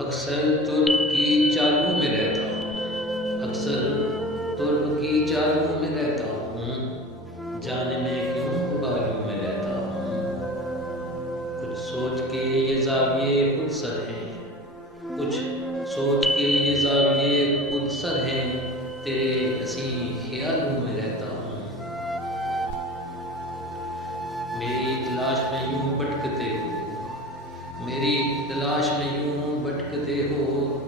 اکثر ترک کی چالوں میں رہتا ہوں، اکثر ترک کی چالوں میں رہتا ہوں، جانے میں کیوں بالوں میں رہتا ہوں۔ کچھ سوچ کے یہ زاویے خود سر ہیں، کچھ سوچ کے یہ زاویے خود سر ہیں، تیرے حسین خیالوں میں رہتا ہوں۔ میری تلاش میں یوں بھٹکتے ہو، میری تلاش میں یوں بھٹکتے ہو،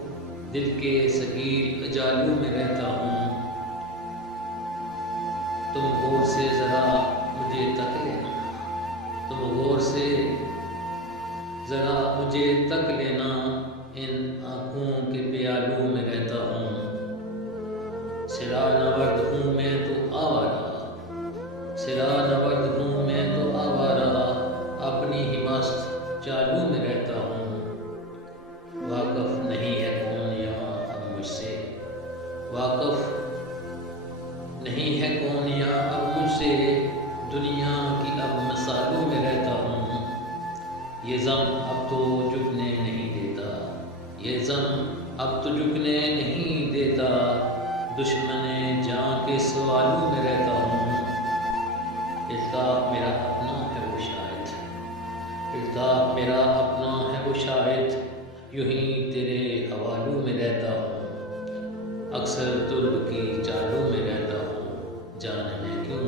دل کے صغیر اجالوں میں رہتا ہوں۔ تم غور سے ذرا مجھے تک لینا، تم غور سے ذرا مجھے تک لینا، ان آنکھوں کے پیالوں میں رہتا ہوں۔ سرا نورد ہوں میں تو آوارہ، سرا نورد ہوں میں تو آوارہ، اپنی ہی مست چالوں میں رہتا ہوں۔ واقف نہیں ہے کون یہاں اب مجھ سے، واقف نہیں ہے کون یہاں اب مجھ سے، دنیا کی اب مثالوں میں رہتا ہوں۔ یہ غم اب تو جھکنے نہیں دیتا، یہ غم اب تو جھکنے نہیں دیتا، دشمن جاں کے سوالوں میں رہتا ہوں۔ الطاف میرا اپنا ہے وہ شاید، الطاف میرا اپنا ہے وہ شاید، یوں ہی تیرے حوالوں میں رہتا ہوں۔ اکثر ترک کی چالوں میں رہتا ہوں، جانے میں کیوں